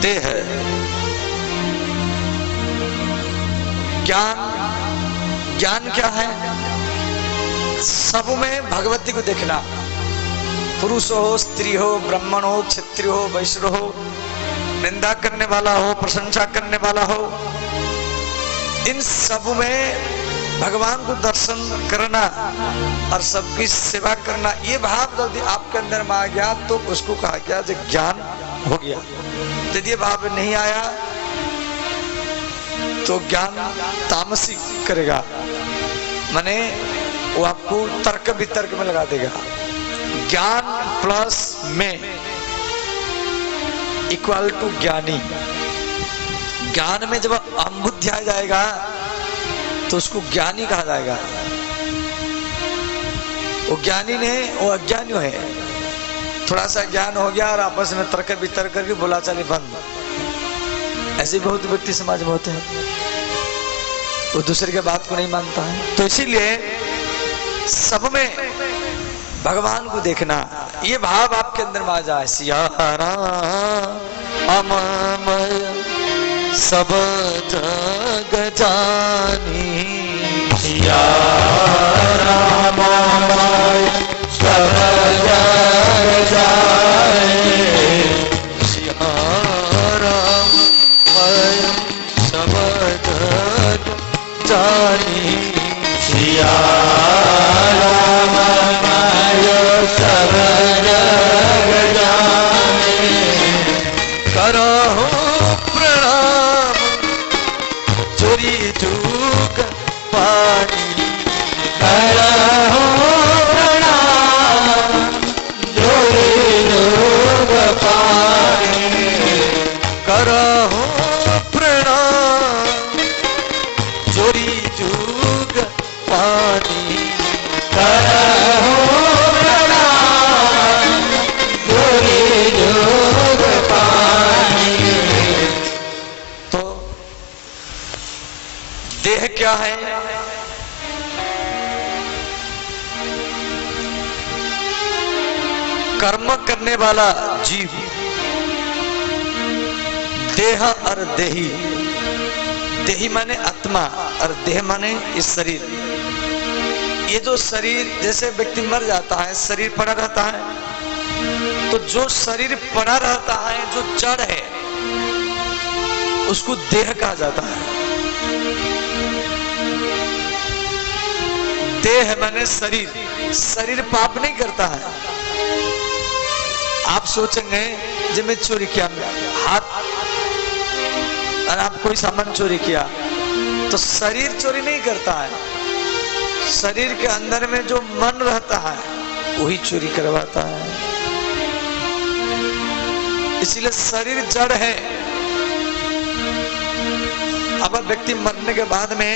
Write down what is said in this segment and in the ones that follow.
देह, ज्ञान। ज्ञान क्या है? सब में भगवती को देखना। पुरुष हो, स्त्री हो, ब्राह्मण हो, क्षत्रिय हो, वैश्य हो, निंदा करने वाला हो, प्रशंसा करने वाला हो, इन सब में भगवान को दर्शन करना और सबकी सेवा करना, ये भाव यदि आपके अंदर में आ गया तो उसको कहा गया जो ज्ञान हो गया। यदि ये भाव नहीं आया तो ज्ञान तामसिक करेगा, माने वो आपको तर्क वितर्क में लगा देगा। ज्ञान प्लस में इक्वल टू ज्ञानी। ज्ञान में जब अहंबुद्धि आ जाएगा तो उसको ज्ञानी कहा जाएगा। वो ज्ञानी ने, वो अज्ञानी है। थोड़ा सा ज्ञान हो गया और आपस में तर्क वितर्क करके बोला चले बंद। ऐसे बहुत व्यक्ति समाज में होते हैं, वो दूसरे के बात को नहीं मानता है। तो इसीलिए सब में भगवान को देखना, ये भाव आपके अंदर में आ जाए। सिया राम सब जग जानी, सिया राम सब जग जानी, सिया राम सब जग जानी, सिया राम सब जग जानी, करहु प्रणाम चोरी जुग पानी, करहु प्रणाम जोरी जुग पानी, करहु प्रणाम चोरी जुग पानी, करहु प्रणाम जोरी जुग पानी। तो देह क्या है? कर्म करने वाला जीव। देह और देही, देही माने आत्मा और देह माने इस शरीर। ये जो शरीर, जैसे व्यक्ति मर जाता है शरीर पड़ा रहता है, तो जो शरीर पड़ा रहता है, जो जड़ है, उसको देह कहा जाता है। देह माने शरीर। शरीर पाप नहीं करता है। आप सोचेंगे जब मैं चोरी किया, हाथ और आप कोई सामान चोरी किया, तो शरीर चोरी नहीं करता है। शरीर के अंदर में जो मन रहता है वही चोरी करवाता है। इसीलिए शरीर जड़ है। अब व्यक्ति मरने के बाद में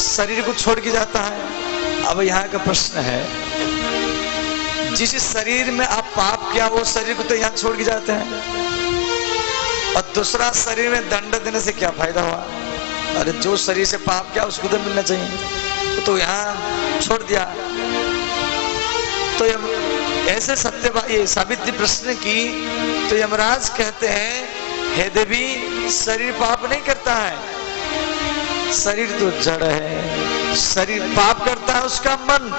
शरीर को छोड़ के जाता है। अब यहाँ का प्रश्न है, जिस शरीर में आप पाप किया वो शरीर को तो यहाँ छोड़ के जाते हैं, और दूसरा शरीर में दंड देने से क्या फायदा हुआ? अरे जो शरीर से पाप किया उसको तो मिलना चाहिए, तो यहाँ छोड़ दिया। तो ऐसे ये सावित्री प्रश्न की तो यमराज कहते हैं, हे देवी, शरीर पाप नहीं करता है, शरीर तो जड़ है। शरीर पाप करता है उसका मन।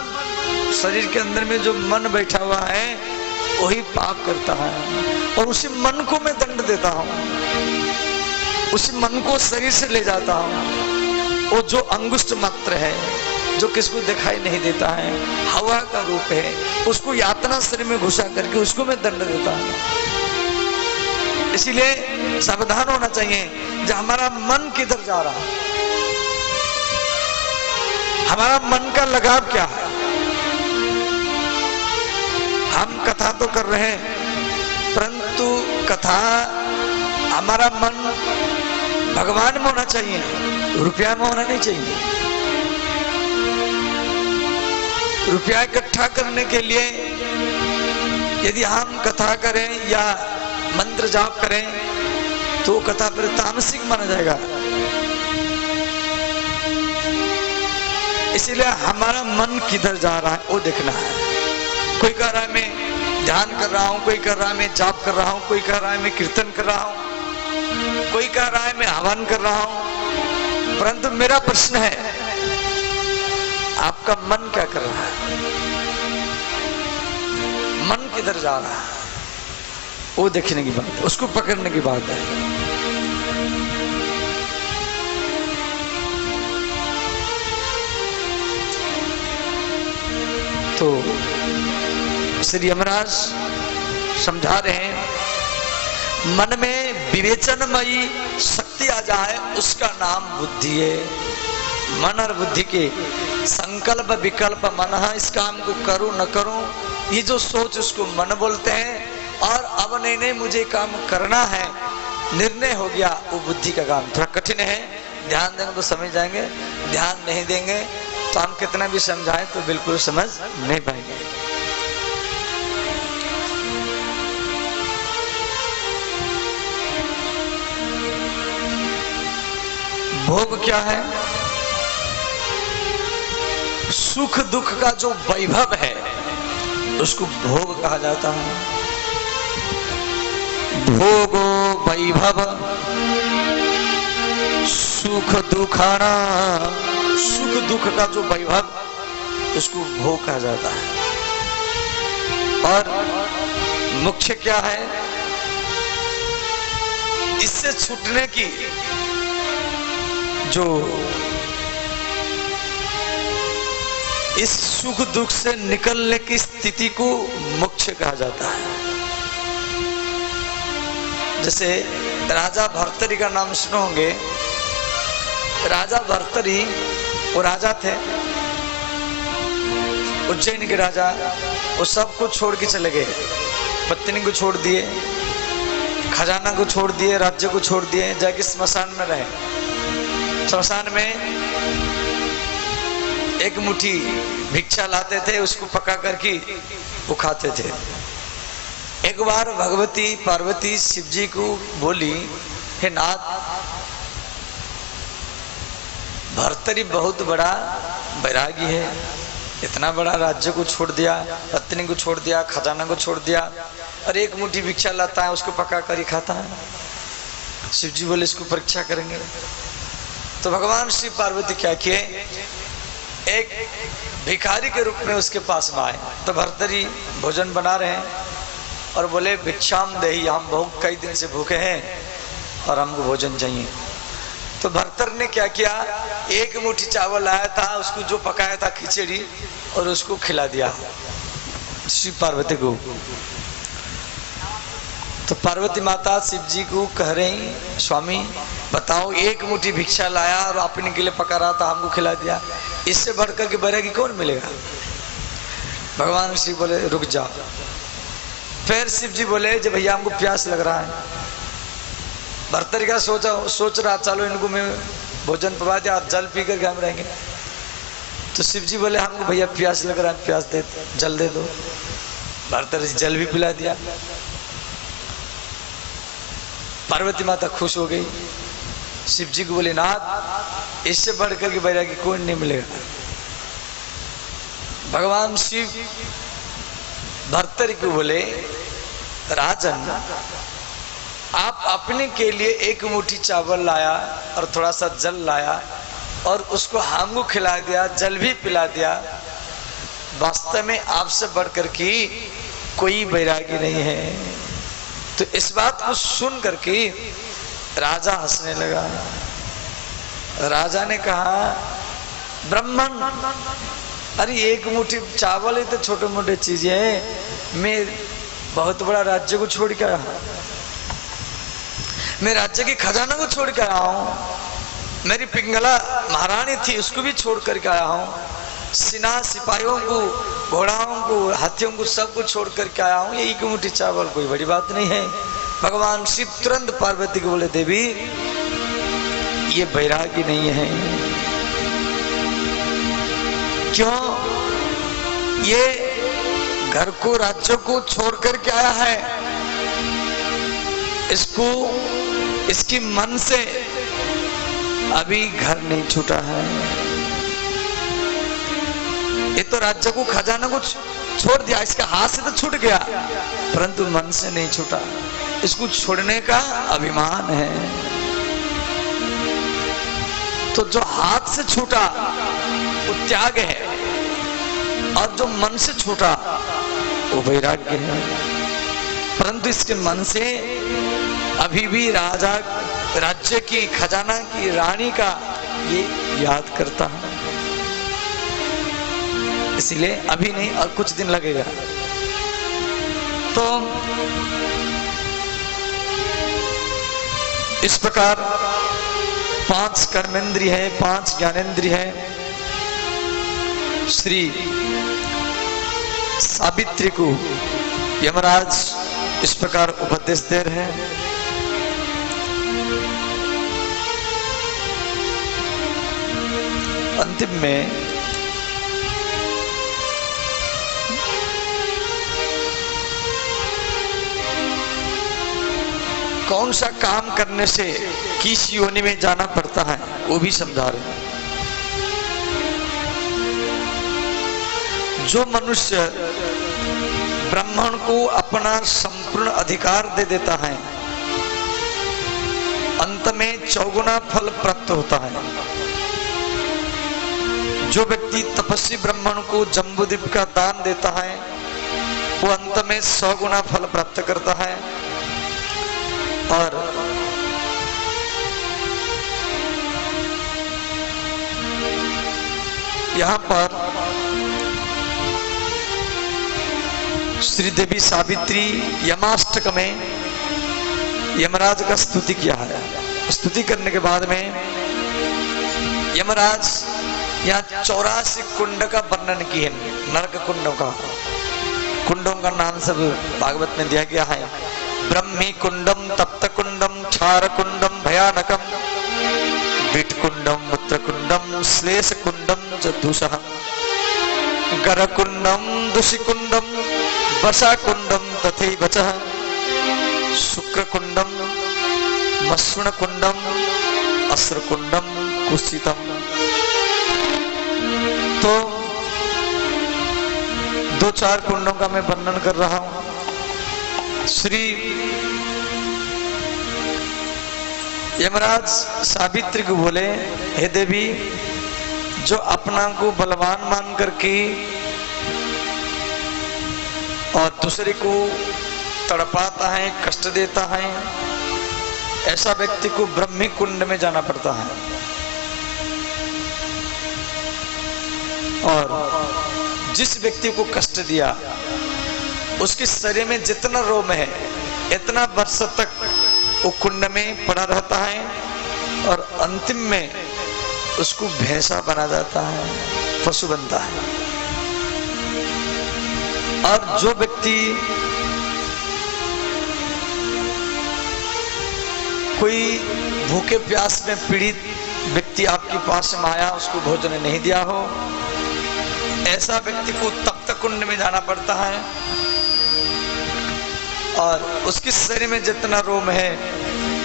शरीर के अंदर में जो मन बैठा हुआ है वही पाप करता है, और उसी मन को मैं दंड देता हूँ, उसी मन को शरीर से ले जाता हूँ। वो जो अंगुष्ठ मात्र है, जो किसको दिखाई नहीं देता है, हवा का रूप है, उसको यातना शरीर में घुसा करके उसको मैं दंड देता हूँ। इसीलिए सावधान होना चाहिए जो हमारा मन किधर जा रहा है, हमारा मन का लगाव क्या है। हम कथा तो कर रहे हैं, परंतु कथा हमारा मन भगवान में होना चाहिए, रुपया में होना नहीं चाहिए। रुपया इकट्ठा करने के लिए यदि हम कथा करें या मंत्र जाप करें तो कथा फिर तामसिक माना जाएगा। इसीलिए हमारा मन किधर जा रहा है वो देखना है। कोई कह रहा है मैं ध्यान कर रहा हूं, कोई कर रहा है मैं जाप कर रहा हूं, कोई कह रहा है मैं कीर्तन कर रहा हूं, कोई कह रहा है मैं हवन कर रहा हूं। परंतु मेरा प्रश्न है, आपका मन क्या कर रहा है? मन किधर जा रहा है? वो देखने की बात है, उसको पकड़ने की बात है। तो श्री यमराज समझा रहे हैं, मन में विवेचनमयी शक्ति आ जाए उसका नाम बुद्धि है। मन और बुद्धि के संकल्प विकल्प मन है, इस काम को करूं न करूं, ये जो सोच उसको मन बोलते हैं। और अब नहीं मुझे काम करना है, निर्णय हो गया, वो बुद्धि का काम। थोड़ा कठिन है, ध्यान देंगे तो समझ जाएंगे, ध्यान नहीं देंगे तो हम कितना भी समझाएं तो बिल्कुल समझ नहीं पाएंगे। भोग क्या है? सुख दुख का जो वैभव है उसको भोग कहा जाता है। भोगो वैभव सुख दुखाना, सुख दुख का जो वैभव उसको भोग कहा जाता है। और मुख्य क्या है? इससे छूटने की जो, इस सुख दुख से निकलने की स्थिति को मोक्ष कहा जाता है। जैसे राजा भर्तरी का नाम सुने होंगे। राजा भर्तरी वो राजा थे, उज्जैन के राजा। वो सब कुछ छोड़ के चले गए, पत्नी को छोड़ दिए, खजाना को छोड़ दिए, राज्य को छोड़ दिए, जाके स्मशान में रहे। स्मशान में एक मुट्ठी भिक्षा लाते थे, उसको पका करके वो खाते थे। एक बार भगवती पार्वती शिव जी को बोली, हे नाथ, भर्तरी बहुत बड़ा बैरागी है, इतना बड़ा राज्य को छोड़ दिया, पत्नी को छोड़ दिया, खजाना को छोड़ दिया, और एक मुट्ठी भिक्षा लाता है, उसको पका कर ही खाता है। शिव जी बोले इसको परीक्षा करेंगे। तो भगवान शिव पार्वती क्या किए, एक भिखारी के रूप में उसके पास में आए। तो भर्तरी भोजन बना रहे हैं और बोले भिक्षाम देही, हम बहुत कई दिन से भूखे हैं और हमको भोजन चाहिए। तो भर्तर ने क्या किया, एक मुट्ठी चावल लाया था, उसको जो पकाया था खिचड़ी, और उसको खिला दिया शिव पार्वती को। तो पार्वती माता शिव जी को कह रही, स्वामी बताओ, एक मुट्ठी भिक्षा लाया और अपने के लिए पका रहा था, हमको खिला दिया, इससे बढ़कर के बैरागी कौन मिलेगा? भगवान शिव बोले रुक जाओ। फिर शिव जी बोले जब भैया हमको प्यास लग रहा है। भर्तरी का सोच रहा चलो इनको मैं भोजन पवा दिया, जल पी कर हम रहेंगे। तो शिव जी बोले हमको भैया प्यास लग रहा है, प्यास दे, जल दे दो। भर्तरी जल भी पिला दिया। पार्वती माता खुश हो गई। शिव जी को बोले नाथ, इससे बढ़कर के बैरागी कौन नहीं मिलेगा। भगवान शिव भर्तरी को बोले राजन, आप अपने के लिए एक मुट्ठी चावल लाया और थोड़ा सा जल लाया और उसको हमको खिला दिया, जल भी पिला दिया, वास्तव में आपसे बढ़कर के कोई बैरागी नहीं है। तो इस बात को सुन करके राजा हंसने लगा। राजा ने कहा ब्राह्मण, अरे एक मुट्ठी चावल ही तो छोटे मोटे चीजें है, मैं बहुत बड़ा राज्य को छोड़ के आया, मैं राज्य की खजाना को छोड़ के आया हूँ, मेरी पिंगला महारानी थी उसको भी छोड़ करके आया हूँ, सेना सिपाहियों को, घोड़ाओं को, हाथियों को सबको छोड़ करके आया हूँ, ये एक मुट्ठी चावल कोई बड़ी बात नहीं है। भगवान शिव तुरंत पार्वती को बोले देवी ये बैरागी नहीं है। क्यों? ये घर को राज्यों को छोड़ करके आया है, इसको इसकी मन से अभी घर नहीं छूटा है, ये तो राज्य को खजाना को छोड़ दिया, इसके हाथ से तो छूट गया, परंतु मन से नहीं छूटा। इसको छोड़ने का अभिमान है। तो जो हाथ से छूटा वो त्याग है, और जो मन से छूटा वो वैराग्य है। परंतु इसके मन से अभी भी राजा, राज्य की, खजाना की, रानी का ये याद करता है। इसलिए अभी नहीं, और कुछ दिन लगेगा। तो इस प्रकार 5 कर्मेंद्रिय है, 5 ज्ञानेंद्रिय है। श्री सावित्री को यमराज इस प्रकार उपदेश दे रहे हैं। अंतिम में कौन सा काम करने से किस योनि में जाना पड़ता है वो भी समझा रहे हैं। जो मनुष्य ब्राह्मण को अपना संपूर्ण अधिकार दे देता है, अंत में 4 फल प्राप्त होता है। जो व्यक्ति तपस्वी ब्राह्मण को जम्बूद्वीप का दान देता है, वो अंत में 100 फल प्राप्त करता है। और यहाँ पर श्री देवी सावित्री यमाष्टक में यमराज का स्तुति किया है। स्तुति करने के बाद में यमराज यहाँ 84 कुंड का वर्णन किए, नरक कुंडों का। कुंडों का नाम सब भागवत में दिया गया है। ब्रह्मी कुंडम, तप्त कुंडम, क्षार कुंडम, भयानकम, विट कुंडम, मूत्र कुंडम, श्लेष कुंडम, जदूषः, गर कुंडम, दुषि कुंडम, वसा कुंडम, तथैव च शुक्र कुंडम, मस्वण कुंडम, अस्र कुंडम, कुत्सितम। तो 2-4 कुंडों का मैं वर्णन कर रहा हूं। श्री यमराज सावित्री को बोले, हे देवी, जो अपना को बलवान मान करके और दूसरे को तड़पाता है, कष्ट देता है, ऐसा व्यक्ति को ब्रह्मी कुंड में जाना पड़ता है। और जिस व्यक्ति को कष्ट दिया उसके शरीर में जितना रोम है इतना वर्ष तक वो कुंड में पड़ा रहता है, और अंतिम में उसको भैंसा बना जाता है, पशु बनता है। और जो व्यक्ति कोई भूखे प्यास में पीड़ित व्यक्ति आपके पास में आया, उसको भोजन नहीं दिया हो, ऐसा व्यक्ति को तप्त कुंड में जाना पड़ता है। और उसके शरीर में जितना रोम है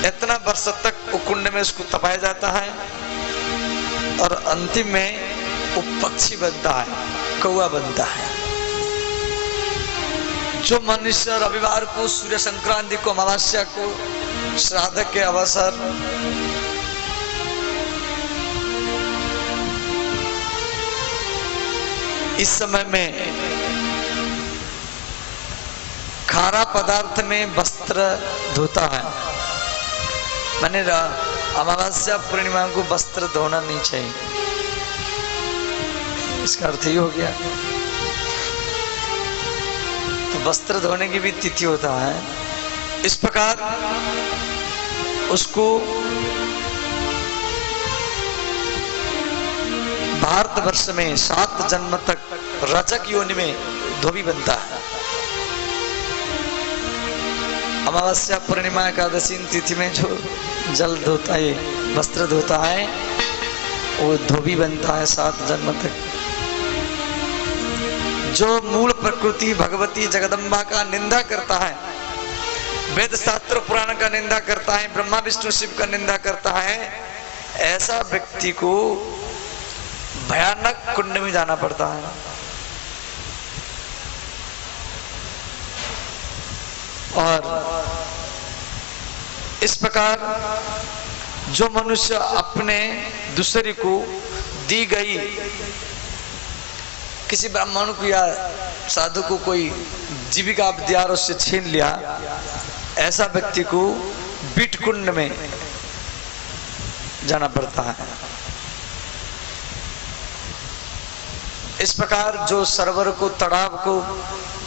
इतना वर्ष तक वो कुंड में उसको तपाया जाता है, और अंतिम में वो पक्षी बनता है, कौवा बनता है। जो मनुष्य रविवार को, सूर्य संक्रांति को, अमावस्या को, श्राद्ध के अवसर इस समय में खारा पदार्थ में वस्त्र धोता है, माने अमावस्या पूर्णिमा को वस्त्र धोना नहीं चाहिए, इसका अर्थ ही हो गया। तो वस्त्र धोने की भी तिथि होता है। इस प्रकार उसको भारतवर्ष में 7 जन्म तक रजक योनि में धोबी बनता है। अमावस्या, पूर्णिमा, एकादशी तिथि में जो जल धोता है, वस्त्र धोता है, वो धोबी बनता है 7 जन्म तक। जो मूल प्रकृति भगवती जगदम्बा का निंदा करता है, वेद शास्त्र पुराण का निंदा करता है, ब्रह्मा विष्णु शिव का निंदा करता है, ऐसा व्यक्ति को भयानक कुंड में जाना पड़ता है। और इस प्रकार जो मनुष्य अपने दूसरे को दी गई किसी ब्राह्मण को या साधु को कोई जीविका दिया और उससे छीन लिया, ऐसा व्यक्ति को बीट कुंड में जाना पड़ता है। इस प्रकार जो सरोवर को, तालाब को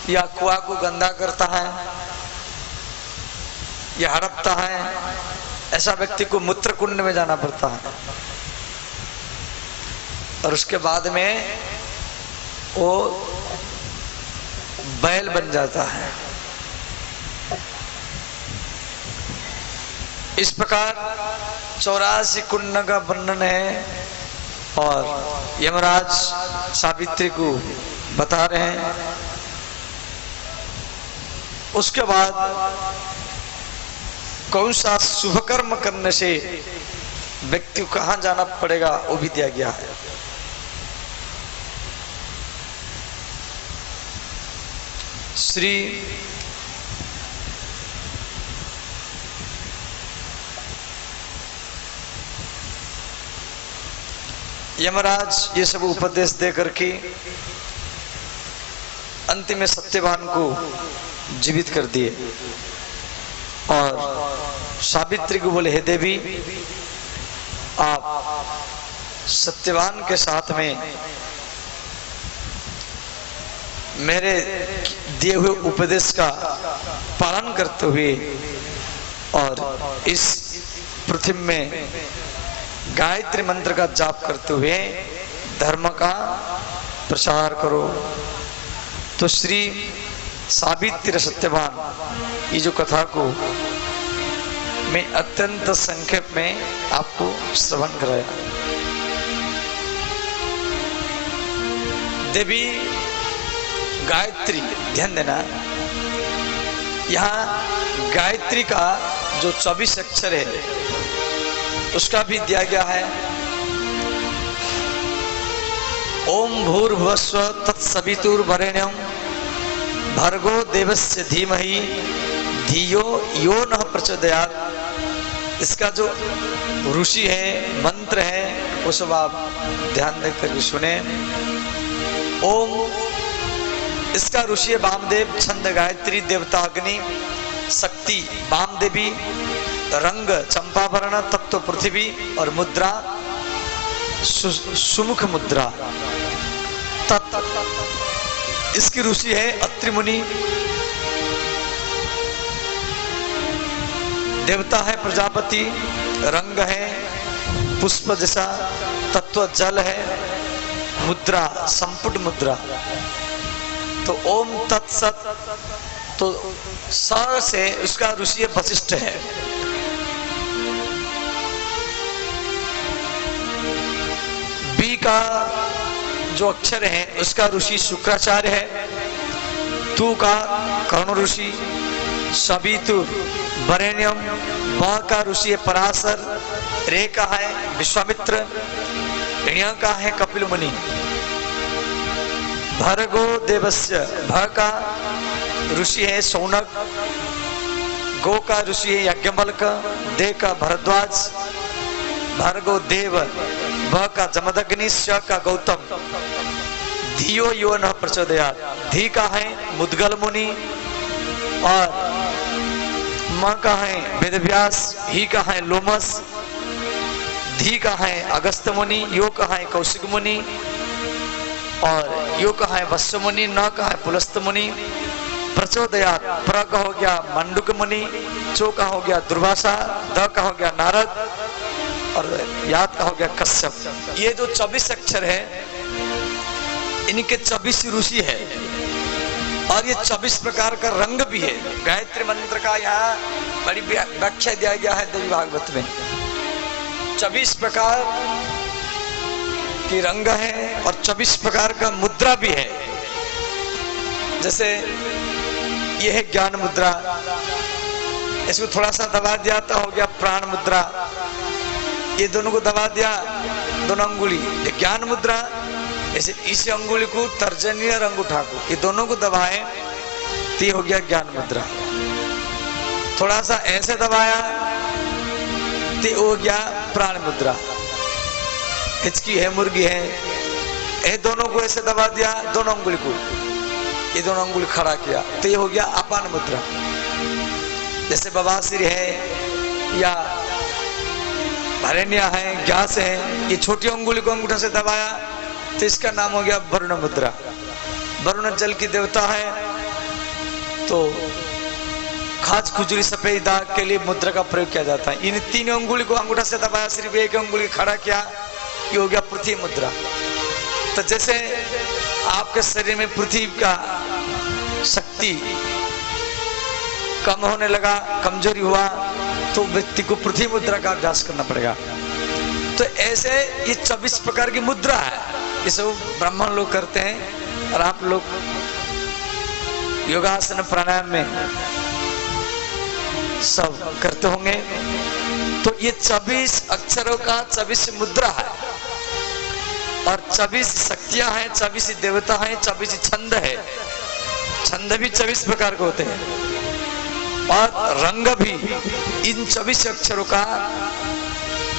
या कुआं को गंदा करता है या हड़पता है, ऐसा व्यक्ति को मूत्र कुंड में जाना पड़ता है और उसके बाद में वो बैल बन जाता है। इस प्रकार 84 कुंड का वर्णन है और यमराज सावित्री को बता रहे हैं। उसके बाद कौन सा शुभ कर्म करने से व्यक्ति को कहां जाना पड़ेगा वो भी दिया गया है। श्री यमराज ये सब उपदेश दे करके अंतिम में सत्यवान को जीवित कर दिए और सावित्री को बोले, हे देवी, आप सत्यवान के साथ में मेरे दिए हुए उपदेश का पालन करते हुए और इस पृथ्वी में गायत्री मंत्र का जाप करते हुए धर्म का प्रचार करो। तो श्री सावित्री सत्यवान ये जो कथा को मैं अत्यंत संक्षेप में आपको श्रवण कराया। देवी गायत्री, ध्यान देना, यहाँ गायत्री का जो 24 अक्षर है उसका भी दिया गया है। ओम भूर्भुवस्व तत्सवितुर्वरेण्यं भर्गो देवस्य धीमहि धियो यो नः प्रचोदयात्। इसका जो ऋषि है, मंत्र है, वो सब आप ध्यान देकर सुने। ओम, इसका ऋषि है वामदेव, छंद गायत्री, देवता अग्नि, शक्ति वामदेवी, रंग चंपावर्ण, तत्व पृथ्वी और मुद्रा सुमुख मुद्रा। इसकी ऋषि है अत्रि मुनि, देवता है प्रजापति, रंग है पुष्प जैसा, तत्व जल है, मुद्रा संपुट मुद्रा। तो ओम तत्सत, तो स से उसका ऋषि वशिष्ठ है। बी का जो अक्षर है उसका ऋषि शुक्राचार्य है। तू का कर्ण ऋषि, सवितु वरेण्यम, व का ऋषि है पराशर, रे का है विश्वामित्र, ऋण का है कपिल मुनि, भर्गो देवस्य, भ का ऋषि है सौनक, गो का ऋषि है यज्ञवल्क, दे का भरद्वाज, भर्गो देव, भ का जमदग्नि, श का गौतम, धियो यो न प्रचोदयात्, धी का है मुद्गल मुनि और म का है वेदव्यास, ही का है लोमस, धी का है अगस्त्य मुनि, यो का है कौशिक मुनि और यो का है वत्स मुनि, न का है पुलस्त मुनि, प्रचोदयात्, प्र का हो गया मंडुक मुनि, चो का हो गया दुर्वासा, द का हो गया नारद और याद का हो गया कश्यप। ये जो 24 अक्षर है इनके 24 ऋषि है और ये 24 प्रकार का रंग भी है। गायत्री मंत्र का यहाँ बड़ी व्याख्या दिया गया है देवी भागवत में। 24 प्रकार की रंग है और 24 प्रकार का मुद्रा भी है। जैसे ये है ज्ञान मुद्रा, इसको थोड़ा सा दबा दिया तो हो गया प्राण मुद्रा, ये दोनों को दबा दिया दोनों अंगुली, ज्ञान मुद्रा। ऐसे इस अंगुली को तर्जनी और अंगूठा को, ये दोनों को दबाए तो हो गया ज्ञान मुद्रा। थोड़ा सा ऐसे दबाया तो हो गया प्राण मुद्रा। हिचकी है, मुर्गी है, ये दोनों को ऐसे दबा दिया, दोनों अंगुली को, ये दोनों अंगुली खड़ा किया तो ये हो गया अपान मुद्रा। जैसे बवासीर है या भरेनिया है, गैस है, ये छोटी अंगुली को अंगूठा से दबाया तो इसका नाम हो गया वरुण मुद्रा। वरुण जल की देवता है, तो खाज खुजली सफेद दाग के लिए मुद्रा का प्रयोग किया जाता है। इन तीन अंगुली को अंगूठा से दबाया, सिर्फ एक अंगुली खड़ा किया, ये हो गया पृथ्वी मुद्रा। तो जैसे आपके शरीर में पृथ्वी का शक्ति कम होने लगा, कमजोरी हुआ, तो व्यक्ति को पृथ्वी मुद्रा का अभ्यास करना पड़ेगा। तो ऐसे ये 24 प्रकार की मुद्रा है, ये सब ब्राह्मण लोग करते हैं और आप लोग योगासन प्राणायाम में सब करते होंगे। तो ये 24 अक्षरों का 24 मुद्रा है और 24 शक्तियां हैं, 24 देवता हैं, 24 छंद है। छंद भी 24 प्रकार के होते हैं और रंग भी इन 24 अक्षरों का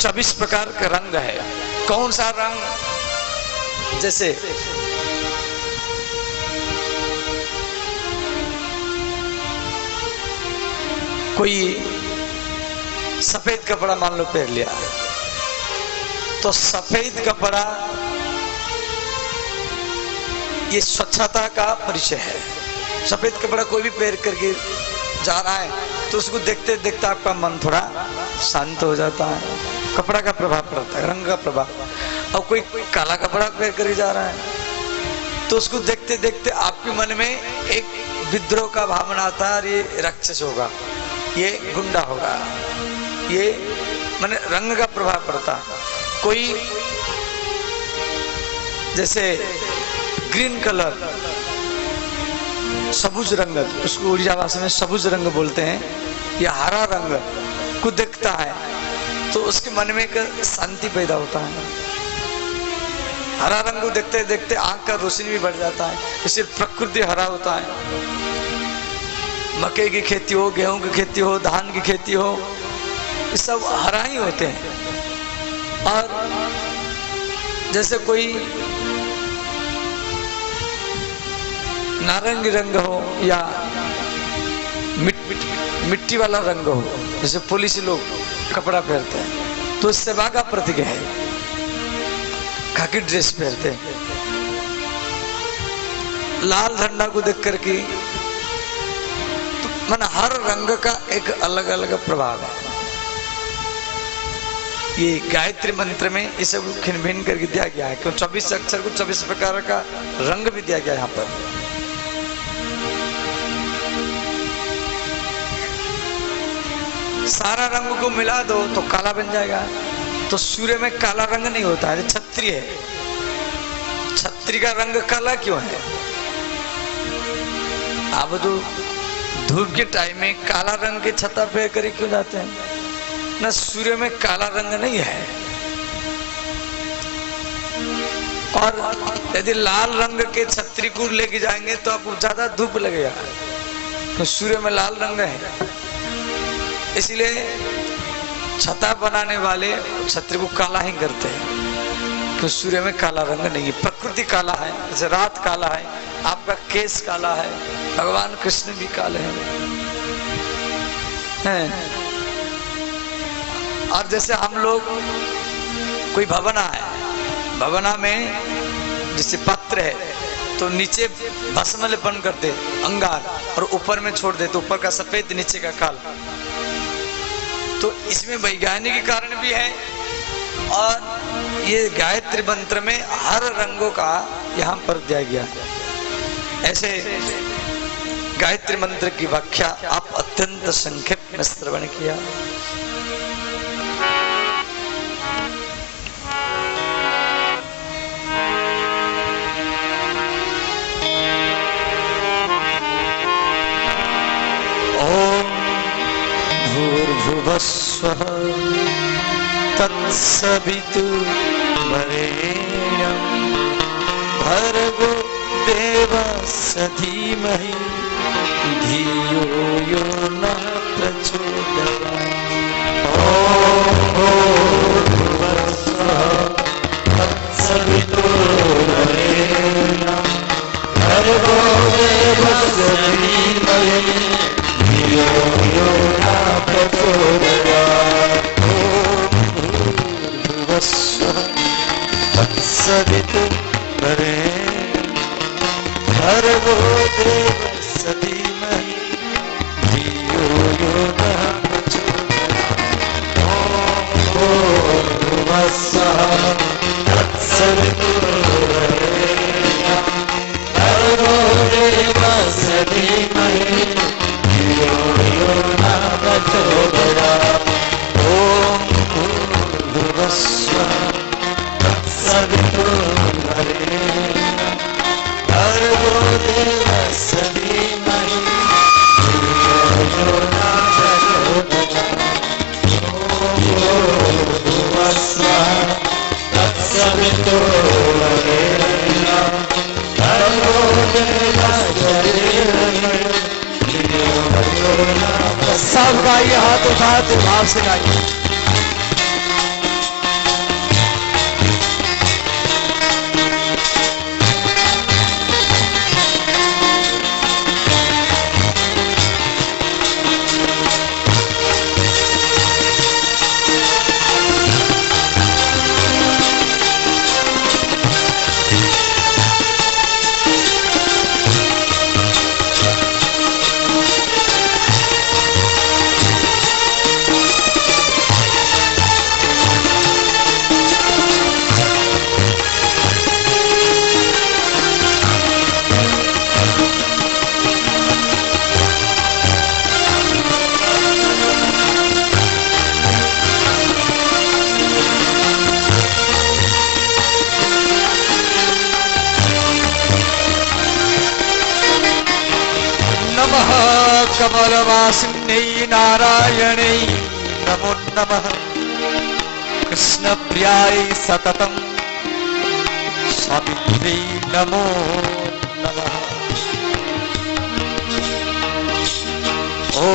24 प्रकार का रंग है। कौन सा रंग? जैसे कोई सफेद कपड़ा मान लो पहन लिया, तो सफेद कपड़ा ये स्वच्छता का परिचय है। सफेद कपड़ा कोई भी पहन करके जा रहा है तो उसको देखते देखते आपका मन थोड़ा शांत हो जाता है। कपड़ा का प्रभाव पड़ता है, रंग का प्रभाव। और कोई काला कपड़ा पहन कर जा रहा है तो उसको देखते देखते आपके मन में एक विद्रोह का भावना आता है, ये राक्षस होगा, ये गुंडा होगा, ये माने रंग का प्रभाव पड़ता। कोई जैसे ग्रीन कलर, सबुज रंग, उसको उड़िया भाषा में सबुज रंग बोलते हैं, या हरा रंग को देखता है तो उसके मन में एक शांति पैदा होता है। हरा रंग को देखते देखते आंख का रोशनी भी बढ़ जाता है, इससे प्रकृति हरा होता है। मकई की खेती हो, गेहूं की खेती हो, धान की खेती हो, ये सब हरा ही होते हैं। और जैसे कोई नारंगी रंग हो या मिट्टी वाला रंग हो, जैसे पुलिस लोग कपड़ा पहनते हैं तो सेवा का प्रतीक है, खाकी ड्रेस पहनते हैं। लाल झंडा को देख करके तो मन हर रंग का एक अलग अलग प्रभाव है। ये गायत्री मंत्र में ये सब खिन भिन्न करके दिया गया है, क्यों 24 अक्षर को 24 प्रकार का रंग भी दिया गया है यहाँ पर। सारा रंग को मिला दो तो काला बन जाएगा। तो सूर्य में काला रंग नहीं होता है, छत्री है, छत्री का रंग काला क्यों है? आप जो धूप के टाइम में काला रंग के छता पे करे क्यों जाते हैं ना? सूर्य में काला रंग नहीं है। और यदि लाल रंग के छतरी को लेके जाएंगे तो आपको ज्यादा धूप लगेगा, तो सूर्य में लाल रंग है। इसलिए छता बनाने वाले छतरी को काला ही करते हैं, तो सूर्य में काला रंग नहीं है। प्रकृति काला है, जैसे रात काला है, आपका केस काला है, भगवान कृष्ण भी काले हैं। और जैसे हम लोग कोई भवना है, भवना में जैसे पत्र है तो नीचे भस्म लेपन करते अंगार और ऊपर में छोड़ देते, ऊपर का सफेद नीचे का काला। तो इसमें वैज्ञानिक कारण भी है और ये गायत्री मंत्र में हर रंगों का यहाँ पर दिया गया। ऐसे गायत्री मंत्र की व्याख्या आप अत्यंत संक्षेप में श्रवण किया। भूर्भुवस्वः तत्सवितुर्वरेण्यं भर्गो देवस्य धीमहि धियो यो नः प्रचोदयात्। गाइए, हाथ उठाते भाव से गाइए। नमः कमलवासिन्यै नारायणै नमो नमः। कृष्णप्रियायै सततं सावित्र्यै नमो नमः। ॐ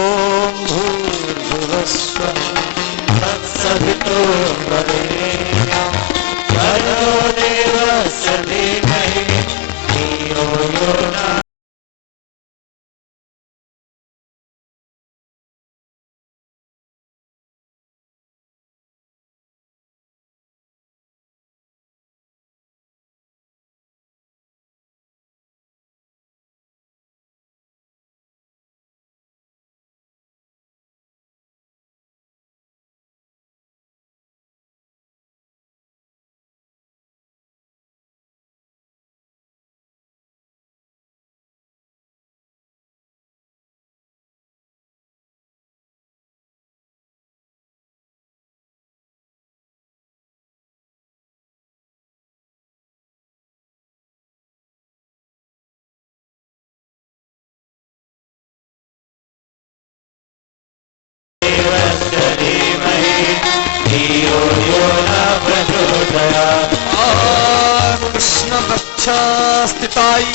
भूर्भुवस्सुः तत्सवितुर्वरेण्यं भर्गो देवस्य धीमहि धियो यो नः कृष्ण वक्षा स्थिताई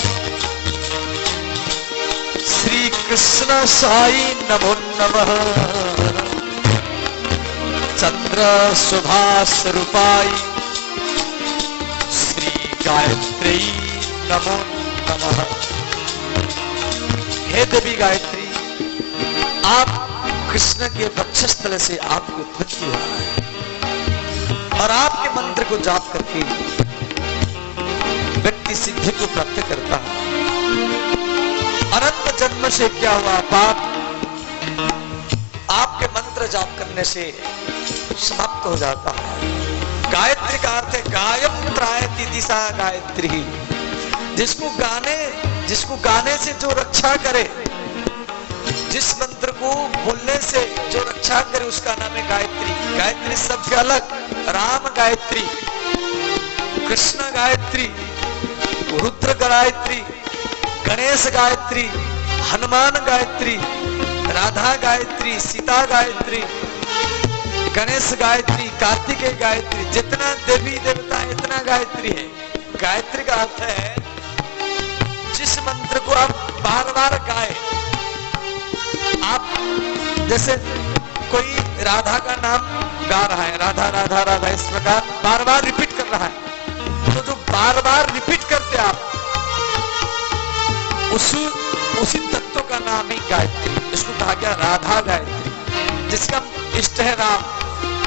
श्री कृष्ण साई नमो नमः। चंद्र सुभाष रूपाई श्री गायत्री नमो नमः। हे देवी गायत्री, आप कृष्ण के वक्षस्थल से आपकी उत्पत्ति हो रहा है और आपके मंत्र को जाप करके व्यक्ति सिद्धि को प्राप्त करता है। अनंत जन्म से क्या हुआ पाप आपके मंत्र जाप करने से समाप्त हो जाता है। गायत्री का अर्थ है गायम त्रायति दिशा गायत्री, जिसको गाने से जो रक्षा करे, जिस मंत्र को बोलने से जो रक्षा करे उसका नाम है गायत्री। गायत्री सबसे अलग राम गायत्री, कृष्ण गायत्री, रुद्र गायत्री, गणेश गायत्री, हनुमान गायत्री, राधा गायत्री, सीता गायत्री, गणेश गायत्री, कार्तिकेय गायत्री, जितना देवी देवता है इतना गायत्री है। गायत्री का अर्थ है जिस मंत्र को आप बार बार गाए। आप जैसे कोई राधा का नाम गा रहा है, राधा राधा राधा, इस प्रकार बार बार रिपीट कर रहा है, तो जो बार बार रिपीट करते आप उसी तत्व का नाम ही गायत्री। इसको कहा गया राधा गायत्री। जिसका इष्ट है राम,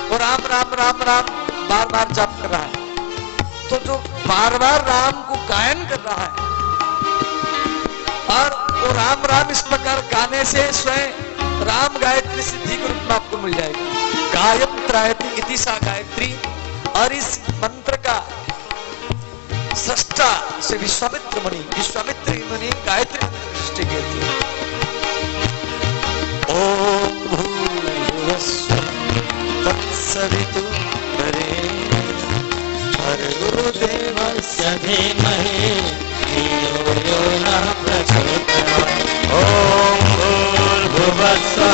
वो राम राम राम राम बार बार जाप कर रहा है, तो जो बार बार राम को गायन कर रहा है और वो राम राम इस प्रकार गाने से स्वयं राम गायत्री सिद्धि के रूप में आपको मिल जाएगी। गायम त्रायति इति सा गायत्री। और इस मंत्र का सृष्टा से विश्वामित्र मुनि गायत्री सृष्टि की थी। ओम भूर्भुवस्सुः तत्सवितुर्वरेण्यं भर्गो देवस्य धीमहि धियो यो नः प्रचोदयात्। ओम भूर्भुवस्सुः